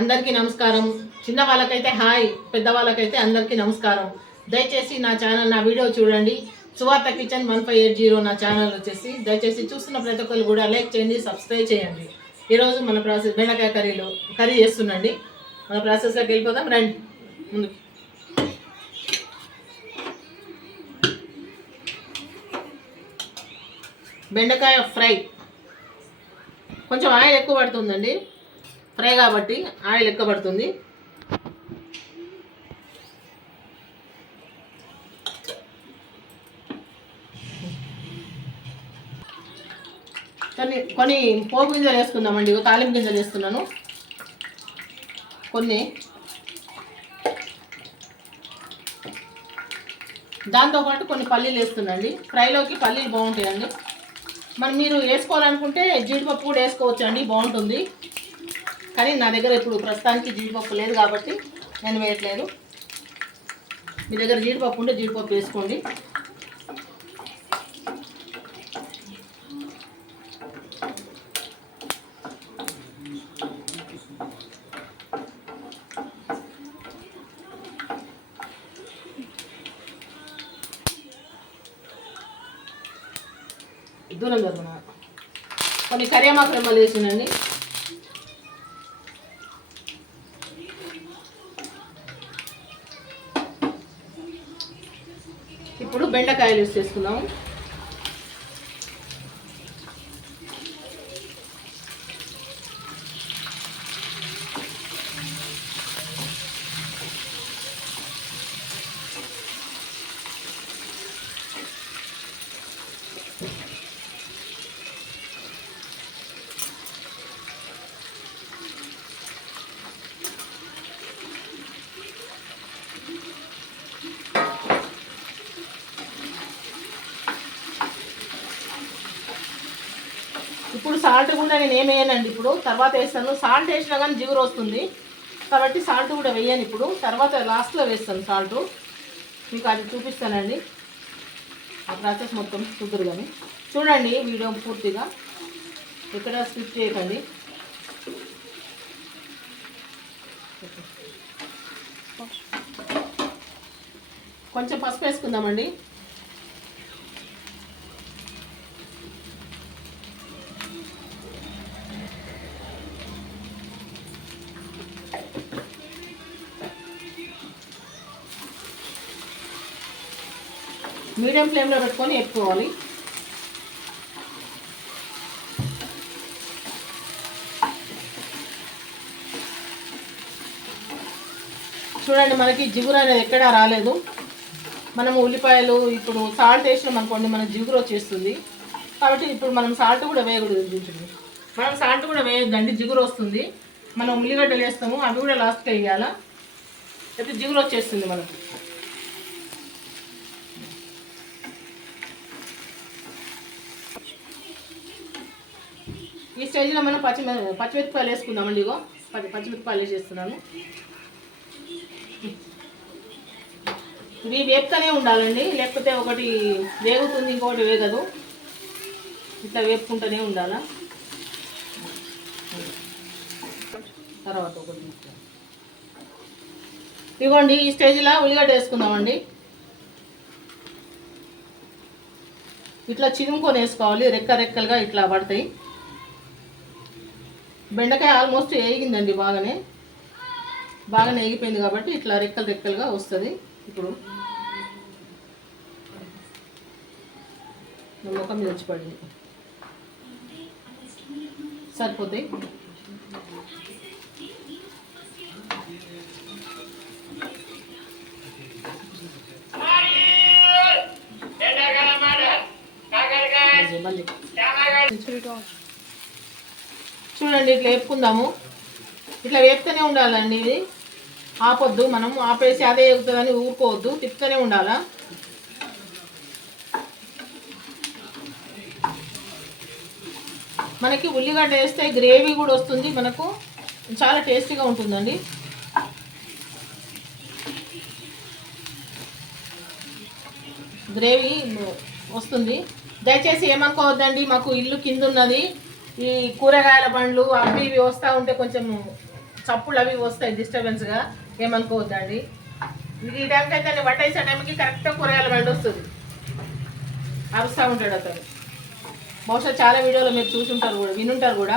అందరికీ నమస్కారం. చిన్న వాళ్ళకైతే హాయ్, పెద్ద వాళ్ళకైతే అందరికీ నమస్కారం. దయచేసి నా ఛానల్, నా వీడియో చూడండి. సువార్త కిచెన్ 1580 నా ఛానల్ వచ్చేసి. దయచేసి చూస్తున్న ప్రతి ఒక్కరు కూడా లైక్ చేయండి, సబ్స్క్రైబ్ చేయండి. ఈరోజు మన ప్రాసెస్ బెండకాయ కర్రీ చేస్తుండండి. మన ప్రాసెస్లోకి వెళ్ళిపోదాం రండి. ముందుకు బెండకాయ ఫ్రై. కొంచెం ఆయిల్ ఎక్కువ పడుతుందండి, ఫ్రై కాబట్టి ఆయిల్ ఎక్కువ పడుతుంది. కొన్ని పోపు గింజలు వేసుకుందామండి. తాలింపు గింజలు వేస్తున్నాను కొన్ని. దాంతోపాటు కొన్ని పల్లీలు వేస్తున్నాండి. ఫ్రైలోకి పల్లీలు బాగుంటాయండి. మీరు వేసుకోవాలనుకుంటే జీడిపప్పు కూడా వేసుకోవచ్చు అండి, బాగుంటుంది. కానీ నా దగ్గర ఇప్పుడు ప్రస్తుతానికి జీడిపప్పు లేదు కాబట్టి నేను వేయట్లేదు. మీ దగ్గర జీడిపప్పు ఉంటే జీడిపప్పు వేసుకోండి. దూరం జరుగుతున్నా. కొన్ని కరివేపాకు రెమ్మలు వేసిందండి. ఇప్పుడు బెండకాయలు యూస్ చేసుకున్నాము. ఇప్పుడు సాల్ట్ కూడా నేను ఏం వేయనండి, ఇప్పుడు తర్వాత వేస్తాను. సాల్ట్ వేసినా కానీ జిగురు వస్తుంది కాబట్టి సాల్ట్ కూడా వేయను. ఇప్పుడు తర్వాత లాస్ట్లో వేస్తాను సాల్ట్. మీకు అది చూపిస్తానండి, ఆ ప్రాసెస్ మొత్తం చూద్దరు. కానీ చూడండి వీడియో పూర్తిగా, ఎక్కడ స్కిప్ చేయకండి. కొంచెం పసుపు వేసుకుందామండి. మీడియం ఫ్లేమ్లో పెట్టుకొని వేపుకోవాలి. చూడండి మనకి జిగురు అనేది ఎక్కడా రాలేదు. మనము ఉల్లిపాయలు ఇప్పుడు సాల్ట్ వేసినాం అనుకోండి, మనకు జిగురు వచ్చేస్తుంది. కాబట్టి ఇప్పుడు మనం సాల్ట్ కూడా వేయకూడదు. మనం సాల్ట్ కూడా వేయొద్దండి, జిగురు వస్తుంది. మనం ఉల్లిగడ్డలు వేస్తాము, అవి కూడా లాస్ట్కి వేయాలా, అయితే జిగురు వచ్చేస్తుంది మనకు. ఈ స్టేజ్లో మనం పచ్చిమిరపకాయలు వేసుకుందామండి. ఇగో పచ్చిమిరపకాయలు వేసేస్తున్నాను. ఇవి వేపుతూనే ఉండాలండి, లేకపోతే ఒకటి వేగుతుంది ఇంకొకటి వేగదు. ఇట్లా వేపుకుంటూనే ఉండాలా. తర్వాత ఒకటి ఇవ్వండి. ఈ స్టేజ్లో ఉల్లిగడ్డ వేసుకుందామండి. ఇట్లా చిరుముకొని వేసుకోవాలి, రెక్కలుగా ఇట్లా పడతాయి. బెండకాయ ఆల్మోస్ట్ వేగిందండి, బాగానే వేగిపోయింది కాబట్టి ఇట్లా రెక్కలుగా వస్తుంది. ఇప్పుడు ముఖం మీద వచ్చి పడింది, సరిపోతాయి. మళ్ళీ చూడండి ఇట్లా వేపుకుందాము. ఇట్లా వేపుతూనే ఉండాలండి. ఇది ఆపొద్దు, మనం ఆపేసి అదే వేగుతుందని ఊరుకోవద్దు, తిప్పుతూనే ఉండాలా. మనకి ఉల్లిగడ్డ వేస్తే గ్రేవీ కూడా వస్తుంది, మనకు చాలా టేస్టీగా ఉంటుందండి. గ్రేవీ వస్తుంది. దయచేసి ఏమనుకోవద్దండి, మాకు ఇల్లు కింద ఉన్నది. ఈ కూరగాయల బండ్లు అవి ఇవి వస్తూ ఉంటే కొంచెం చప్పులు అవి వస్తాయి డిస్టర్బెన్స్గా, ఏమనుకోవద్దండి. ఈ టైంకి అయితే వంట వేసే టైంకి కరెక్ట్గా కూరగాయల బండి వస్తుంది, అరుస్తూ ఉంటాడు అతను. బహుశా చాలా వీడియోలో మీరు చూసుంటారు కూడా, వినుంటారు కూడా.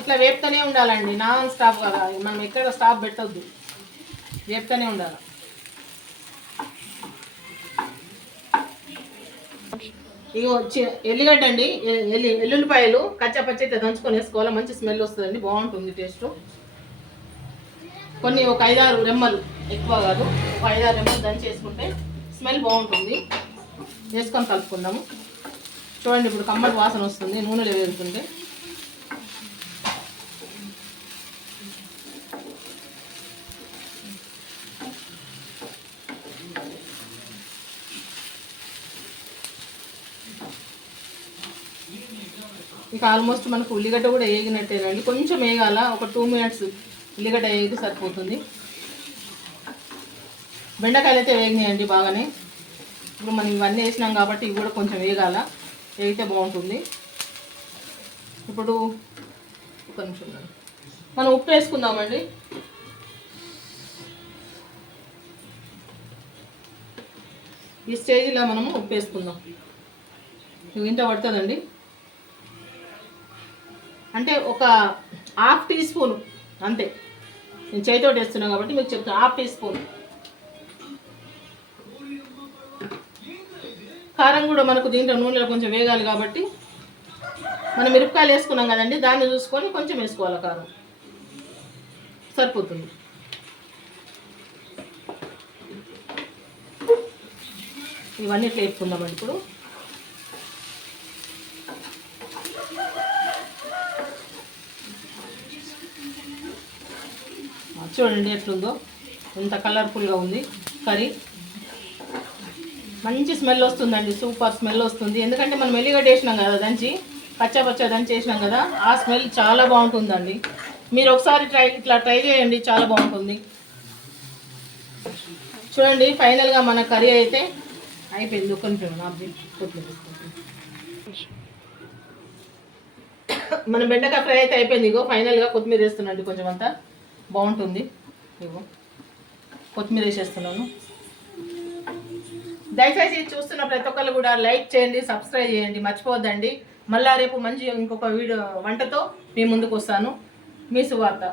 ఇట్లా వేపుతూనే ఉండాలండి, నాన్ స్టాప్ కదా, మనం ఎక్కడ స్టాప్ పెట్టొద్దు, వేపుతూనే ఉండాలి. ఇక ఎల్లిగడ్డ అండి, ఎల్లుల్లిపాయలు కచ్చపచ్చ అయితే దంచుకొని వేసుకోవాలి, మంచి స్మెల్ వస్తుందండి, బాగుంటుంది టేస్ట్. కొన్ని ఒక 5-6 రెమ్మలు, ఎక్కువ కాదు, ఒక 5-6 రెమ్మలు దంచి వేసుకుంటే స్మెల్ బాగుంటుంది. వేసుకొని కలుపుకుందాము. చూడండి ఇప్పుడు కమ్మటి వాసన వస్తుంది నూనెలో వేసుకుంటే. ఇక ఆల్మోస్ట్ మనకు ఉల్లిగడ్డ కూడా వేగినట్టేనండి, కొంచెం వేగాల, ఒక 2 మినిట్స్ ఉల్లిగడ్డ వేగి సరిపోతుంది. బెండకాయలు అయితే వేగినాయండి బాగానే. ఇప్పుడు మనం ఇవన్నీ వేసినాం కాబట్టి ఇవి కూడా కొంచెం వేగాల, వేగితే బాగుంటుంది. ఇప్పుడు ఒక నిమిషం మనం ఉప్పు వేసుకుందామండి. ఈ స్టేజ్లో మనము ఉప్పు వేసుకుందాం. ఇంత పడుతుందండి, అంటే ఒక 1/2 టీ స్పూన్ అంతే. నేను చేతితో వేస్తున్నాను కాబట్టి మీకు చెప్తాను, 1/2 టీ స్పూన్. కారం కూడా మనకు దీంట్లో నూనెలో కొంచెం వేగాలి కాబట్టి, మనం మిరపకాయలు వేసుకున్నాం కదండి, దాన్ని చూసుకొని కొంచెం వేసుకోవాలి కారం, సరిపోతుంది. ఇవన్నీ ఇట్లా వేసుకుందామండి ఇప్పుడు. చూడండి ఎట్లుందో, ఎంత కలర్ఫుల్గా ఉంది కర్రీ. మంచి స్మెల్ వస్తుందండి, సూపర్ స్మెల్ వస్తుంది. ఎందుకంటే మనం ఎల్లిగడ్డ వేసినాం కదా దంచి, పచ్చ దంచి వేసినాం కదా, ఆ స్మెల్ చాలా బాగుంటుందండి. మీరు ఒకసారి ఇట్లా ట్రై చేయండి, చాలా బాగుంటుంది. చూడండి ఫైనల్గా మన కర్రీ అయితే అయిపోయింది. కొంచెం మన బెండకాయ ఫ్రై అయితే అయిపోయింది. ఇగో ఫైనల్గా కొత్తిమీర వేస్తున్నాండి, కొంచెం అంతా బాగుంటుంది. ఇగో కొత్తిమీర వేసేస్తున్నాను. దయచేసి చూస్తున్న ప్రతి ఒక్కళ్ళు కూడా లైక్ చేయండి, సబ్స్క్రైబ్ చేయండి, మర్చిపోవద్దండి. మళ్ళీ రేపు మంచి ఇంకొక వీడియో వంటతో మీ ముందుకు వస్తాను. మీ సువార్త.